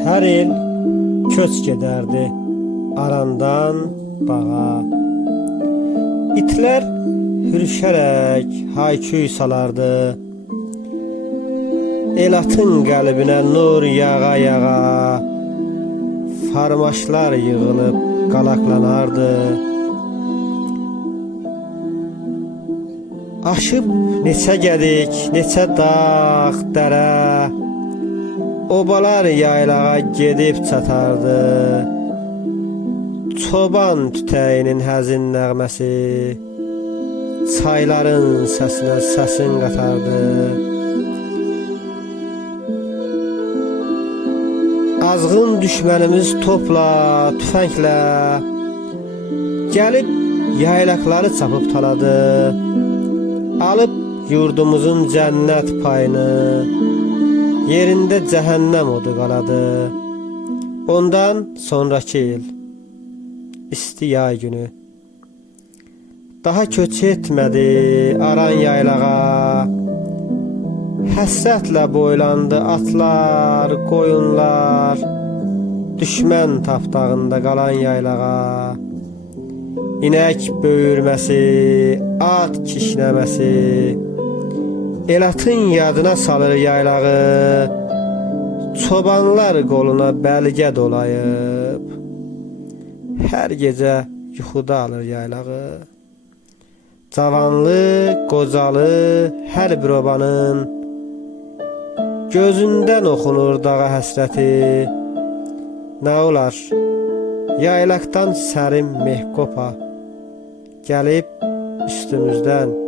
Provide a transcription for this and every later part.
Hər il köç gedərdi arandan bağa. İtlər hürüşərək hayküy salardı. El atın qəlbinə nur yağa yağa. Farmaşlar yığılıb qalaqlanardı. Aşıb neçə gədik, neçə dağ, dərə. Obalar yaylağa gedib çatardı. Çoban tütəyinin həzin nəğməsi çayların səsinə səsin qatardı. Azğın düşmənimiz topla, tüfənglə gəlib yaylaqları çapıb taladı. Alıb yurdumuzun cənnət payını yerində cəhənnəm odu qaladı. Ondan sonraki il isti yay günü daha köç etmədi aran yaylağa. Həsrətlə boylandı atlar, qoyunlar, düşmən tapdağında qalan yaylağa. İnək böyürməsi, at kişnəməsi, el atın yadına salır yaylağı. Çobanlar qoluna bəlgə dolayıb, hər gecə yuxuda alır yaylağı. Cavanlı, qocalı hər bir obanın gözündən oxunur dağa həsrəti. Nə olar? Yaylaqdan sərim meh qopa gəlib üstümüzdən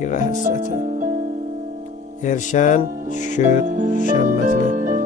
yığa həsrəti. Erşən şükür şəmmətli.